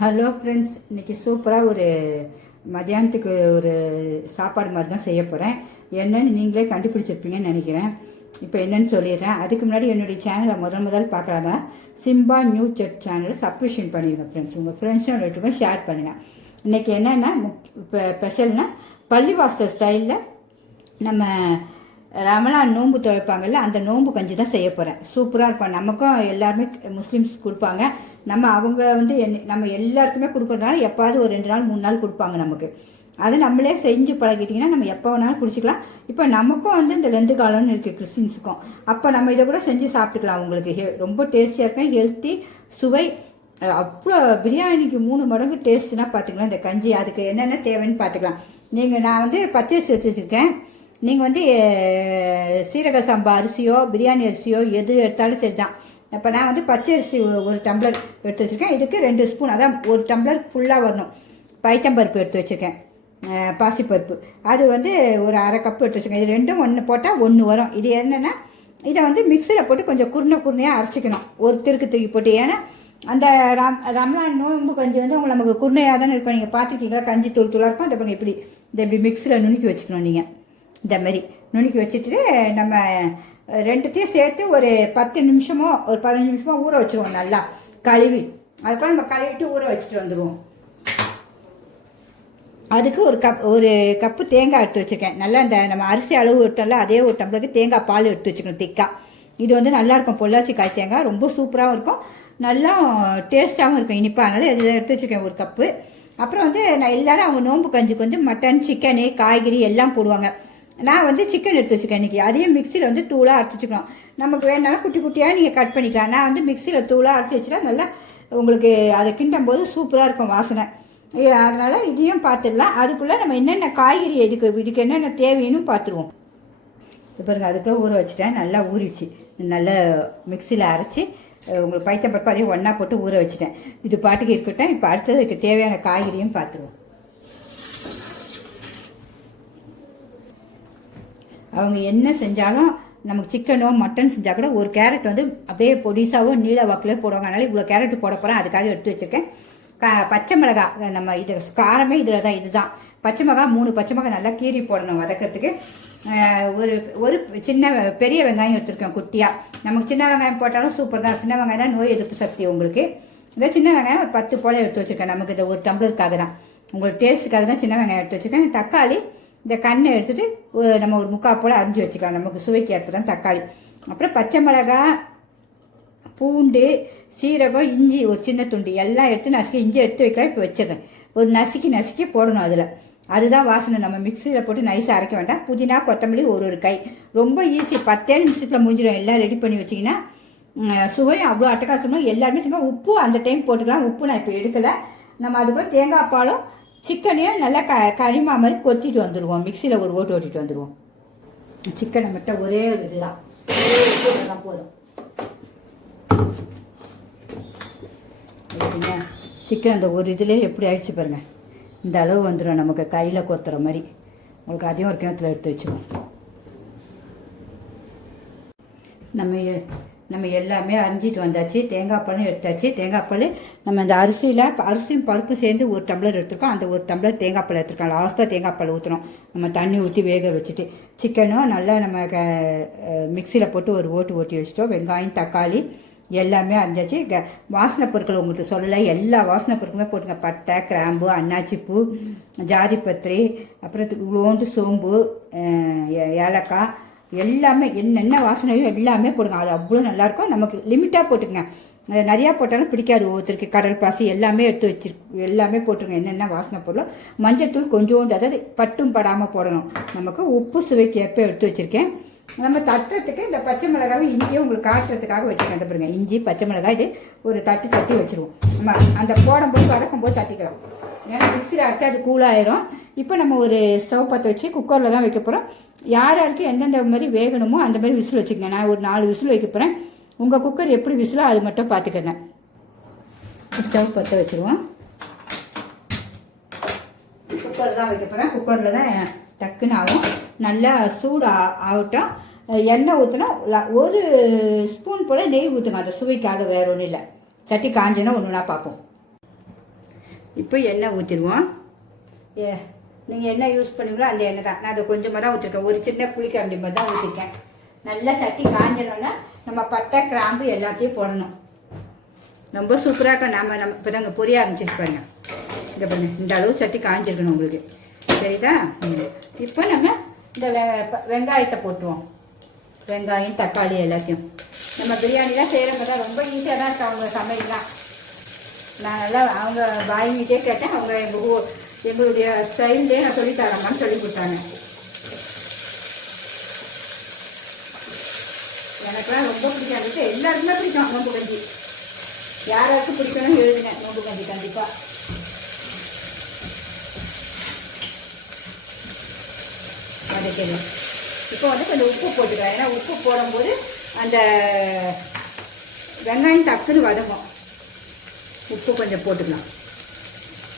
Hello friends, இன்றைக்கி சூப்பராக ஒரு மதியானத்துக்கு ஒரு சாப்பாடு மாதிரி தான் செய்ய போகிறேன். என்னென்னு நீங்களே கண்டுபிடிச்சிருப்பீங்கன்னு நினைக்கிறேன். இப்போ என்னென்னு சொல்லிடுறேன். அதுக்கு முன்னாடி என்னுடைய சேனலை முதல் பார்க்குறாங்க சிம்பா நியூ செட் சேனலை சப்ஸ்கிரிப்ஷன் பண்ணிடுங்க ஃப்ரெண்ட்ஸ். உங்கள் ஃப்ரெண்ட்ஸும் ரிலேட்டிவ்க்கும் ஷேர் பண்ணுங்கள். இன்றைக்கி என்னென்னா இப்போ ஸ்பெஷல்னால் பள்ளிவாசல் ஸ்டைலில் நம்ம ரமலான் நோன்பு துவைப்பாங்கல்ல, அந்த நோன்பு கஞ்சி தான் செய்ய போகிறேன். சூப்பராக இருக்கும். நமக்கும் எல்லாருமே முஸ்லீம்ஸ் கொடுப்பாங்க. நம்ம அவங்க நம்ம எல்லாருக்குமே கொடுக்குறதுனால எப்பாவது ஒரு 2 நாள் 3 நாள் கொடுப்பாங்க நமக்கு. அது நம்மளே செஞ்சு பழகிட்டிங்கன்னா நம்ம எப்போ வேணாலும் குடிச்சிக்கலாம். இப்போ நமக்கும் இந்த லெந்து காலம்னு இருக்குது கிறிஸ்டின்ஸுக்கும். அப்போ நம்ம இதை கூட செஞ்சு சாப்பிட்டுக்கலாம். உங்களுக்கு ரொம்ப டேஸ்டியாக இருக்கும், ஹெல்த்தி, சுவை. அவ்வளோ பிரியாணிக்கு 3 மடங்கு டேஸ்ட்னா பார்த்துக்கலாம் இந்த கஞ்சி. அதுக்கு என்னென்ன தேவைன்னு பார்த்துக்கலாம். நான் பச்சரிசி எடுத்து வச்சுருக்கேன். நீங்கள் சீரக சம்பா அரிசியோ பிரியாணி அரிசியோ எது எடுத்தாலும் சரி தான். இப்போ நான் பச்சரிசி ஒரு டம்ளர் எடுத்து வச்சுருக்கேன். இதுக்கு 2 ஸ்பூன், அதான் ஒரு டம்ளர் ஃபுல்லாக வரணும். பைத்தம்பருப்பு எடுத்து வச்சுருக்கேன், பாசிப்பருப்பு அது ஒரு அரை கப்பு எடுத்து வச்சுருக்கேன். இது ரெண்டும் ஒன்று போட்டால் 1 வரும். இது என்னென்னா இதை மிக்சியில் போட்டு கொஞ்சம் குருணையாக அரைச்சிக்கணும். ஒரு தூக்கி போட்டு. ஏன்னா அந்த ரம்லான் நோம்பு கஞ்சி நமக்கு குருணையாக தானே இருக்கும். நீங்கள் பார்த்துருக்கீங்களா? கஞ்சி தூளாக இருக்கும். அதை இப்படி மிக்சியில் நுணுக்கி வச்சுக்கணும். நீங்கள் இந்த மாதிரி நுணுக்கி வச்சுட்டு நம்ம ரெண்டுத்தையும் சேர்த்து ஒரு 10 நிமிஷமோ ஒரு 15 நிமிஷமோ ஊற வச்சுருவோம். நல்லா கழுவி அதுக்கப்புறம் நம்ம கழுவிட்டு ஊற வச்சுட்டு வந்துடுவோம். அதுக்கு ஒரு கப்பு தேங்காய் எடுத்து வச்சுருக்கேன். நல்லா இந்த நம்ம அரிசி அளவு எடுத்தோம்ல, அதே ஒரு டம்ளருக்கு தேங்காய் பால் எடுத்து வச்சுக்கணும் திக்கா. இது நல்லாயிருக்கும். பொள்ளாச்சி காய் தேங்காய் ரொம்ப சூப்பராகவும் இருக்கும், நல்லா டேஸ்ட்டாகவும் இருக்கும், இனிப்பாக. அதனால் இதை எடுத்து வச்சுருக்கேன் ஒரு கப்பு. அப்புறம் நான் எல்லோரும் அவங்க நோம்பு கஞ்சிக்கு மட்டன், சிக்கனு, காய்கறி எல்லாம் போடுவாங்க. நான் சிக்கன் எடுத்து வச்சுக்கேன் இன்றைக்கி. அதையும் மிக்சியில் தூளாக அரைச்சி வச்சுக்கணும். நமக்கு வேணாலும் குட்டி குட்டியாக நீங்கள் கட் பண்ணிக்கலாம். நான் மிக்சியில் தூளாக அரைச்சி வச்சுட்டா நல்லா உங்களுக்கு அதை கிண்டும் போது சூப்பராக இருக்கும் வாசனை. அதனால் இதையும் பார்த்துடலாம். அதுக்குள்ளே நம்ம என்னென்ன காய்கறி இதுக்கு என்னென்ன தேவைன்னு பார்த்துருவோம். இப்போ பாருங்கள், அதுக்குள்ளே ஊற வச்சுட்டேன். நல்லா ஊறிடுச்சு. நல்லா மிக்சியில் அரைச்சி உங்களுக்கு பைத்தம்பருப்பு அதையும் ஒன்றா போட்டு ஊற வச்சுட்டேன். இது பாட்டுக்கு இருக்கட்டும். இப்போ அடுத்தது இதுக்கு தேவையான காய்கறியும் பார்த்துருவோம். அவங்க என்ன செஞ்சாலும் நமக்கு சிக்கனோ மட்டன் செஞ்சால் கூட ஒரு கேரட் அப்படியே பொடிசாவோ நீல வாக்கிலே போடுவாங்க. அதனால் இவ்வளோ கேரட் போட போகிறேன். அதுக்காக எடுத்து வச்சுருக்கேன். பச்சை மிளகாய், நம்ம இது காரமே இதில் தான். இதுதான் பச்சை மிளகாய். 3 பச்சை மிளகாய் நல்லா கீறி போடணும் வதக்கிறதுக்கு. ஒரு சின்ன பெரிய வெங்காயம் எடுத்துருக்கேன் குட்டியாக. நமக்கு சின்ன வெங்காயம் போட்டாலும் சூப்பர் தான். சின்ன வெங்காயம் தான் நோய் எதிர்ப்பு சக்தி உங்களுக்கு. இந்த சின்ன வெங்காயம் ஒரு 10 போல எடுத்து வச்சுருக்கேன். நமக்கு இந்த ஒரு டம்ளருக்காக தான், உங்களுக்கு டேஸ்ட்டுக்காக தான் சின்ன வெங்காயம் எடுத்து வச்சுருக்கேன். தக்காளி இந்த கண்ணை எடுத்துகிட்டு நம்ம ஒரு 3/4 போல் அரிஞ்சு வச்சுக்கலாம். நமக்கு சுவைக்கு ஏற்ப தான் தக்காளி. அப்புறம் பச்சை மிளகாய், பூண்டு, சீரகம், இஞ்சி ஒரு சின்ன துண்டு எல்லாம் எடுத்து நசுக்கி இஞ்சி எடுத்து வைக்கலாம். இப்போ வச்சிடுறேன். ஒரு நசுக்கி போடணும் அதில். அதுதான் வாசனை. நம்ம மிக்சியில் போட்டு நைஸாக அரைக்க வேண்டாம். புதினா, கொத்தமல்லி ஒரு கை. ரொம்ப ஈஸி. 10 நிமிஷத்தில் முடிஞ்சிடும். எல்லாம் ரெடி பண்ணி வச்சிங்கன்னா சுவை அவ்வளோ அட்டகாசமாக எல்லாருமே செய்வோம். உப்பு அந்த டைம் போட்டுக்கலாம். உப்பு நான் இப்போ எடுக்கலை. நம்ம அதுக்குள்ளே தேங்காய் பாலும் சிக்கனையும் நல்லா கரிமா மாதிரி கொத்திட்டு வந்துடுவோம். மிக்சியில் ஒரு ஓட்டிட்டு வந்துடுவோம். சிக்கனை மட்டும் ஒரே ஒரு இதுதான் போதும். சிக்கன் அந்த ஒரு இதுலேயே எப்படி ஆயிடுச்சு பாருங்கள். இந்த அளவு வந்துடும் நமக்கு கையில் கொத்துற மாதிரி. உங்களுக்கு அதையும் ஒரு கிணத்துல எடுத்து வச்சுருவோம். நம்ம எல்லாமே அரிஞ்சிட்டு வந்தாச்சு. தேங்காய் பாலும் எடுத்தாச்சு. தேங்காய் பால் நம்ம இந்த அரிசியும் பருப்பு சேர்ந்து ஒரு டம்ளர் எடுத்துருக்கோம். அந்த ஒரு டம்ளர் தேங்காய் பால் எடுத்துருக்கோம். லாஸ்ட்டாக தேங்காய் பால் ஊற்றணும். நம்ம தண்ணி ஊற்றி வேக வச்சுட்டு சிக்கனும் நல்லா நம்ம மிக்சியில் போட்டு ஒரு ஓட்டி வச்சுட்டோம். வெங்காயம், தக்காளி எல்லாமே அரிஞ்சாச்சு. வாசனை பொருட்கள் உங்களுக்கு சொல்லலை. எல்லா வாசனை பொருட்களுமே போட்டுங்க. பட்டை, கிராம்பு, அன்னாச்சி பூ, ஜாதிபத்திரி, அப்புறம் இவ்வளோண்டு சோம்பு, ஏலக்காய் எல்லாமே என்னென்ன வாசனையோ எல்லாமே போடுங்க. அது அவ்வளோ நல்லாயிருக்கும். நமக்கு லிமிட்டாக போட்டுக்கங்க. நிறையா போட்டாலும் பிடிக்காது ஒவ்வொருத்தருக்கு. கடல் பாசி எல்லாமே எடுத்து எல்லாமே போட்டுருங்க. என்னென்ன வாசனை பொருளோ. மஞ்சள் கொஞ்சோண்டு, அதாவது பட்டும் படாமல் போடணும். நமக்கு உப்பு சுவைக்கு ஏற்ப எடுத்து வச்சுருக்கேன். நம்ம தட்டுறதுக்கு இந்த பச்சை மிளகாவும் இஞ்சியும் உங்களுக்கு காட்டுறதுக்காக வச்சுருக்கேன். அந்த பாருங்க, இஞ்சி பச்சை மிளகாய் இது ஒரு தட்டி வச்சுருவோம். நம்ம அந்த போடும்போது வதக்கும்போது தட்டிக்கலாம். ஏன்னா மிக்சியில் அரைச்சா அது கூலாயிரும். இப்போ நம்ம ஒரு ஸ்டவ் பற்ற வச்சு குக்கரில் தான் வைக்க போகிறோம். யாருக்கு எந்தெந்த மாதிரி வேகணுமோ அந்த மாதிரி விசில் வச்சுக்கங்க. நான் ஒரு 4 விசில் வைக்க போகிறேன். உங்கள் குக்கர் எப்படி விசிலோ அது மட்டும் பார்த்துக்கங்க. ஸ்டவ் பற்ற வச்சுருவோம். குக்கர் தான் வைக்க போகிறேன். குக்கரில் தான் டக்குன்னு ஆகும். நல்லா சூடு ஆகட்டும். எண்ணெய் ஊற்றினா ஒரு ஸ்பூன் போல் நெய் ஊற்றுங்க. அந்த சுவைக்காக வேறு ஒன்றும் இல்லை. சட்டி காஞ்சனா ஒன்றுனா பார்ப்போம். இப்போ எண்ணெய் ஊற்றிடுவோம். நீங்கள் என்ன யூஸ் பண்ணுவீங்களோ அந்த எண்ணெய் தான். நான் அதை கொஞ்சமாக தான் ஊற்றிருக்கேன், ஒரு சின்ன புளிக்கரண்டி மாதிரி தான் ஊற்றிருக்கேன். நல்லா சட்டி காஞ்சிடணும்னா நம்ம பட்டை கிராம்பு எல்லாத்தையும் போடணும். ரொம்ப சூப்பராக இருக்கும். நம்ம இப்போ தாங்க பொரிய ஆரம்பிச்சிட்டு பாருங்க. இதை பாருங்க, இந்த அளவு சட்டி காஞ்சிருக்கணும் உங்களுக்கு, சரிதா? இப்போ நம்ம இந்த வெங்காயத்தை போட்டுருவோம். வெங்காயம் தக்காளி எல்லாத்தையும் நம்ம பிரியாணிலாம் செய்கிறவங்க தான் ரொம்ப ஈஸியாக தான் இருக்கும் அவங்க சமையல்லாம். நான் நல்லா அவங்க வாங்கிட்டே கேட்டேன், அவங்க எங்களுடைய ஸ்டைல்லே நான் சொல்லித்தரமான்னு சொல்லி கொடுத்தாங்க. எனக்குலாம் ரொம்ப பிடிக்காது, எல்லாருக்குமே பிடிக்கும் நோம்பு கஞ்சி. யாராருக்கும் பிடிக்கணும்னு எழுதுங்க நோம்பு கஞ்சி கண்டிப்பாக. வதக்கிடுவேன். இப்போ வந்து கொஞ்சம் உப்பு போட்டுக்கிறேன், ஏன்னா உப்பு போடும்போது அந்த வெங்காயம் டக்குன்னு வதங்கும். உப்பு கொஞ்சம் போட்டுக்கலாம்.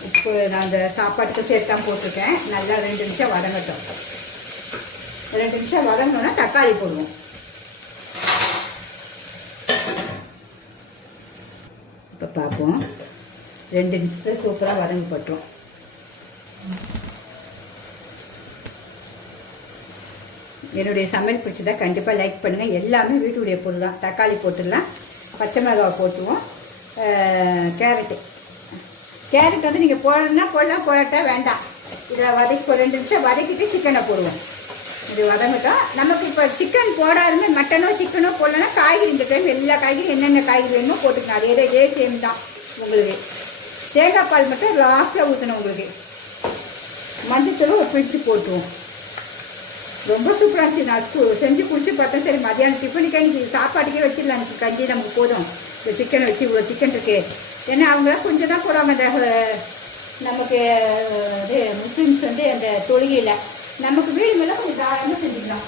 உப்பு நான் அந்த சாப்பாட்டுக்கு சேர்த்தான் போட்டிருக்கேன். நல்லா 2 நிமிஷம் வதங்கட்டும். 2 நிமிஷம் வதங்கினோன்னா தக்காளி போடுவோம். இப்போ பார்ப்போம், 2 நிமிஷத்தில் சூப்பராக வதங்கி போட்டுரும். என்னுடைய சமையல் பிடிச்சதா கண்டிப்பாக லைக் பண்ணுங்கள். எல்லாமே வீட்டுடைய பொருள் தான். தக்காளி போட்டுடலாம், பச்சை மிளகாய் போட்டுருவோம், கேரட் வந்து நீங்கள் போடணும்னா போடலாம், போடட்டா வேண்டாம். இதில் வதக்கி ஒரு 2 நிமிஷம் வதக்கிட்டு சிக்கனை போடுவோம். இது வதங்கட்டும். நமக்கு இப்போ சிக்கன் போடாதுமே மட்டனோ சிக்கனோ போடலன்னா காய்கறி இந்த டைம் எல்லா காய்கறி என்னென்ன காய்கறி வேணுமோ போட்டுக்கலாம். அதே சேம் தான் உங்களுக்கு. தேங்காய் பால் மட்டும் லாஸ்ட்டில் ஊற்றணும் உங்களுக்கு. மஞ்சத்தூள் ஒரு பிடிச்சி போட்டுருவோம். ரொம்ப சூப்பராக இருந்துச்சு. நான் செஞ்சு குடிச்சு பார்த்தேன். சரி மதியானம் டிஃபனுக்கே இன்னைக்கு சாப்பாட்டுக்கே வச்சிடலாம். எனக்கு கஞ்சி நமக்கு போதும். இந்த சிக்கனை வச்சு இவ்வளோ சிக்கன் இருக்குது. ஏன்னா அவங்களாம் கொஞ்சம் தான் போடுவாங்க. அந்த நமக்கு இது முஸ்லீம்ஸ் வந்து அந்த தொழுகையில் நமக்கு வீடு மேலே கொஞ்சம் தாராளமாக செஞ்சுக்கலாம்.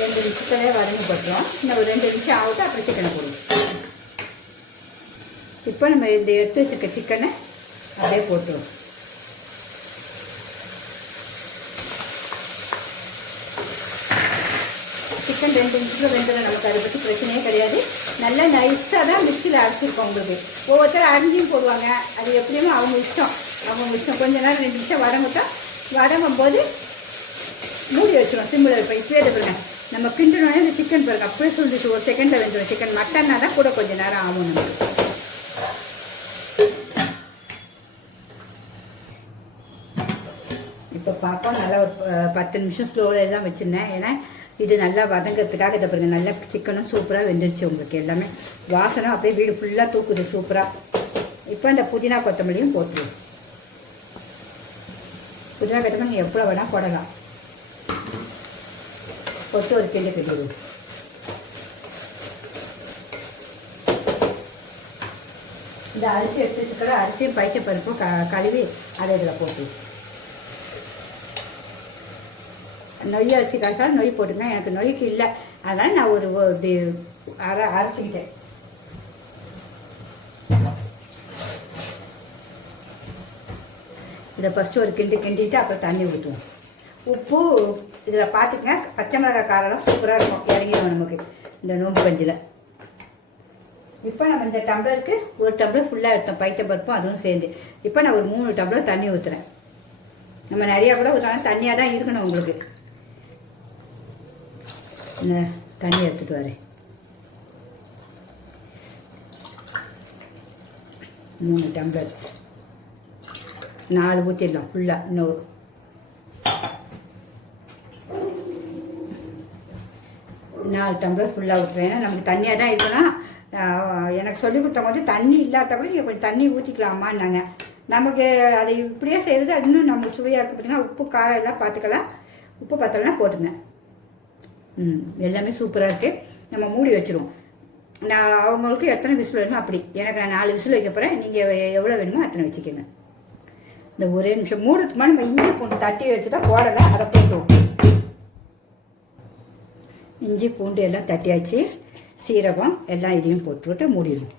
ரெண்டு நிமிஷத்துலேயே வதங்கி போட்டுரும். இன்னும் ஒரு 2 நிமிஷம் ஆகிட்டு அப்புறம் சிக்கனை போடுவோம். இப்போ நம்ம இந்த எடுத்து வச்சுருக்க சிக்கனை அப்படியே போட்டுருவோம். சிக்கன் 2 நிமிஷத்தில் வெந்தது. நமக்கு அதை பற்றி பிரச்சனையே கிடையாது. நல்லா நைஸாக தான் மிக்சியில் அரைச்சிருக்கோம். உங்களுக்கு ஒவ்வொருத்தர் அரிஞ்சியும் போடுவாங்க. அது எப்படியுமே அவங்க இஷ்டம். கொஞ்ச நேரம் 2 நிமிஷம் வதங்கும் போது மூடி வச்சிடும் சிம்மில் இருப்பேன். இப்போயே பாருங்க, நம்ம கிண்டணும். இந்த சிக்கன் பாருங்க அப்படியே சொல்லிட்டு ஒரு செகண்டில் வெந்துடும். சிக்கன் மட்டன்னா தான் கூட கொஞ்சம் நேரம் ஆகும் நமக்கு. இப்போ பார்ப்போம். நல்லா ஒரு 10 நிமிஷம் ஸ்லோவில் தான் வச்சுருந்தேன். ஏன்னா இது நல்லா வதங்கிறதுக்காக. இதை பாருங்கள், நல்லா சிக்கனும் சூப்பராக வெந்துருச்சு. உங்களுக்கு எல்லாமே வாசனை அப்படியே வீடு ஃபுல்லாக தூக்குது சூப்பராக. இப்போ இந்த புதினா கொத்தமல்லியும் போட்டுருவோம். புதினா கொத்தமல்லி எவ்வளோ வேணால் போடலாம். கொத்து ஒரு கிண்டு கட்டிடுவோம். இந்த அரிசி எடுத்து வச்சுக்கிற அரிசியும் பைத்த பருப்பும் கழுவி அதை இதில் போட்டு நொய் அரிசி காய்ச்சாலும் நொய் போட்டுங்க. எனக்கு நொய்க்கு இல்லை, அதனால் நான் ஒரு அரைச்சிக்கிட்டேன். இதை ஃபஸ்ட்டு ஒரு கிண்டிட்டு அப்புறம் தண்ணி ஊற்றுவோம். உப்பு இதில் பார்த்துக்கங்க. பச்சை மிளகாய் காரம் சூப்பராக இருக்கும். இறங்கிடும் நமக்கு இந்த நோம்பு கஞ்சியில். இப்போ நம்ம இந்த டம்ளருக்கு 1 டம்ளர் ஃபுல்லாக எடுத்தோம் பைத்த பருப்பும் அதுவும் சேர்ந்து. இப்போ நான் ஒரு 3 டம்ளர் தண்ணி ஊற்றுறேன். நம்ம நிறையா கூட ஊற்றலாம், தண்ணியாக தான் இருக்கணும் உங்களுக்கு. தண்ணி எடுத்துகிட்டு வரேன். 3 டம்ளர் 4 ஊற்றிடலாம் ஃபுல்லாக. இன்னொரு 4 டம்ளர் ஃபுல்லாக ஊற்றுவேன். ஏன்னா நமக்கு தண்ணியாக தான் இருக்குன்னா. எனக்கு சொல்லி கொடுத்த போது தண்ணி இல்லாத கூட நீங்கள் கொஞ்சம் தண்ணி ஊற்றிக்கலாமான்னாங்க. நமக்கு அதை இப்படியே செய்கிறது அது இன்னும் நமக்கு சுவையாக இருக்குது. பார்த்தீங்கன்னா உப்பு காரம் எல்லாம் பார்த்துக்கலாம். உப்பு பத்தலைன்னா போட்டுங்க. எல்லாமே சூப்பராக இருக்குது. நம்ம மூடி வச்சுருவோம். நான் அவங்களுக்கு எத்தனை விசில் வேணுமோ அப்படி. எனக்கு நான் 4 விசில் வைக்க போகிறேன். நீங்கள் எவ்வளோ வேணுமோ அத்தனை வச்சுக்கோங்க. இந்த ஒரே நிமிஷம் மூடுறதுக்கு மாதிரி நம்ம இஞ்சி பூண்டு தட்டி வச்சு தான் போடலை, அதை போட்டுருவோம். இஞ்சி பூண்டு எல்லாம் தட்டியாச்சு, சீரகம் எல்லாம் இதையும் போட்டுவிட்டு மூடிடுவோம்.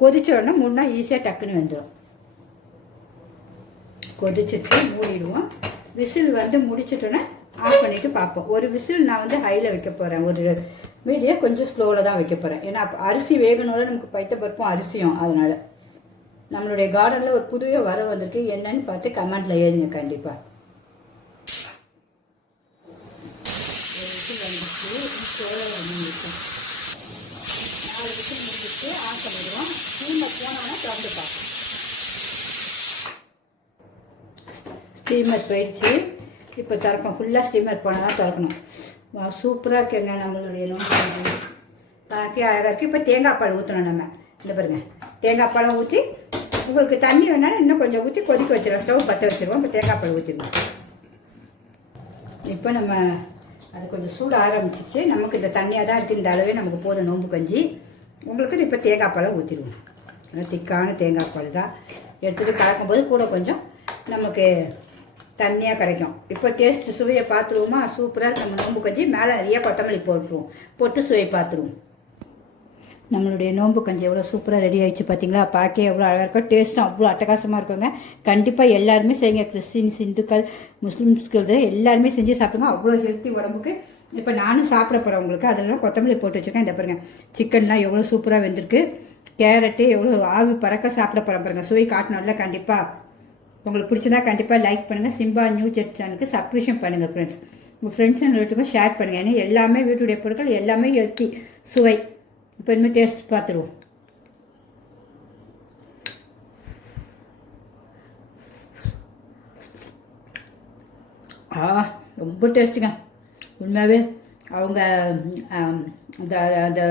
கொதிச்ச உடனே மூடினா ஈஸியாக டக்குன்னு வந்துடும். கொதிச்சிட்டு மூடிடுவோம். விசில் வந்து முடிச்சிட்டோன்னா ஆஃப் பண்ணிவிட்டு பார்ப்போம். ஒரு விசில் நான் வந்து ஹையில் வைக்க போகிறேன், ஒரு மீடியா கொஞ்சம் ஸ்லோவில் தான் வைக்க போகிறேன். ஏன்னா அரிசி வேகணும்ல நமக்கு பைத்தப்பருப்பும் அரிசியும். அதனால் நம்மளுடைய கார்டனில் ஒரு புதிய வர வந்திருக்கு, என்னன்னு பார்த்து கமெண்ட்டில் எழுதுங்க கண்டிப்பாக. ஒரு விசில் வந்துச்சு, சோள வந்துச்சு, 4 விசில் முடிஞ்சிட்டு ஆஃப் பண்ணிடுவோம். ஸ்டீமர் போனோன்னா திறந்து பார்ப்போம். ஸ்டீமர் போயிடுச்சு, இப்போ திறப்போம். ஃபுல்லாக ஸ்டீமர் போனால் தான் திறக்கணும். சூப்பராக இருக்குங்க நம்மளுடைய நோம்பு. பார்க்க அழகாக இருக்குது. இப்போ தேங்காய் பால் ஊற்றணும் நம்ம. இந்த பாருங்கள், தேங்காய் பாலை ஊற்றி உங்களுக்கு தண்ணி வேணாலும் இன்னும் கொஞ்சம் ஊற்றி கொதிக்க வச்சிடுவோம். ஸ்டவ் பற்ற வச்சுருவோம். இப்போ தேங்காய் பால் ஊற்றிடுவோம். இப்போ நம்ம அது கொஞ்சம் சூட ஆரம்பிச்சிச்சு. நமக்கு இந்த தண்ணியாக தான் இருக்குது, இந்த அளவே நமக்கு போதும் நோம்பு கஞ்சி. உங்களுக்கு இப்போ தேங்காய் பாலை ஊற்றிடுவோம். திக்கான தேங்காய் பால் தான் எடுத்துகிட்டு கலக்கும்போது கூட கொஞ்சம் நமக்கு தண்ணியாக கிடைக்கும். இப்போ டேஸ்ட்டு சுவையை பார்த்துருவோமா? சூப்பராக நம்ம நோம்பு கஞ்சி. மேலே நிறைய கொத்தமல்லி போட்டு சுவையை பார்த்துருவோம். நம்மளுடைய நோம்பு கஞ்சி எவ்வளோ சூப்பராக ரெடி ஆகிடுச்சு பார்த்தீங்களா? பார்க்க எவ்வளோ அழகாக இருக்கும், டேஸ்ட்டும் அவ்வளோ அட்டகாசமாக இருக்குங்க. கண்டிப்பாக எல்லாருமே செய்யுங்க. கிறிஸ்டின்ஸ், இந்துக்கள், முஸ்லீம்ஸ்கள் எல்லாருமே செஞ்சு சாப்பிடுங்க. அவ்வளோ ஹெல்த்தி உடம்புக்கு. இப்போ நானும் சாப்பிட போகிறேன். உங்களுக்கு அதெல்லாம் கொத்தமல்லி போட்டு வச்சுருக்கேன். இந்த பாருங்கள், சிக்கன்லாம் எவ்வளோ சூப்பராக வெந்திருக்கு. கேரட்டு எவ்வளோ ஆவி பறக்க சாப்பிட போகிறேன் பாருங்கள். சுவை காட்டணும்ல. கண்டிப்பாக உங்களுக்கு பிடிச்சதா கண்டிப்பாக லைக் பண்ணுங்கள். சிம்பா நியூ ஜெட் சேனலுக்கு சப்ஸ்கிரிப்ஷன் பண்ணுங்கள் ஃப்ரெண்ட்ஸ். உங்கள் ஃப்ரெண்ட்ஸ் அண்ட் ரிலேட்டிவ்க்கும் ஷேர் பண்ணுங்கள். ஏன்னா எல்லாமே வீட்டுடைய பொருட்கள் எல்லாமே ஹெல்த்தி சுவை. இப்போ இனிமேல் டேஸ்ட் பார்த்துருவோம். ரொம்ப டேஸ்ட்டுங்க உண்மையாகவே. அவங்க அந்த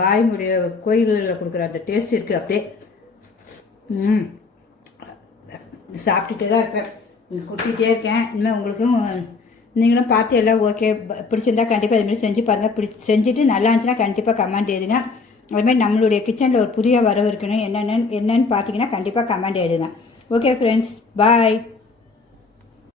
பாயினுடைய கோயில்களில் கொடுக்குற அந்த டேஸ்ட் இருக்குது அப்படியே. சாப்பிட்டுட்டே தான் இருக்கேன், குடிச்சிக்கிட்டே இருக்கேன். இனிமேல் உங்களுக்கும் நீங்களும் பார்த்து எல்லாம் ஓகே பிடிச்சிருந்தா கண்டிப்பாக இதுமாரி செஞ்சு பாருங்கள். செஞ்சுட்டு நல்லா இருந்துச்சுன்னா கண்டிப்பாக கமெண்ட் எழுதுங்க. அதுமாதிரி நம்மளுடைய கிச்சனில் ஒரு புதிய வரவு இருக்கணும் என்னென்னு பார்த்தீங்கன்னா கண்டிப்பாக கமெண்ட் எழுதுங்க. ஓகே ஃப்ரெண்ட்ஸ், பாய்.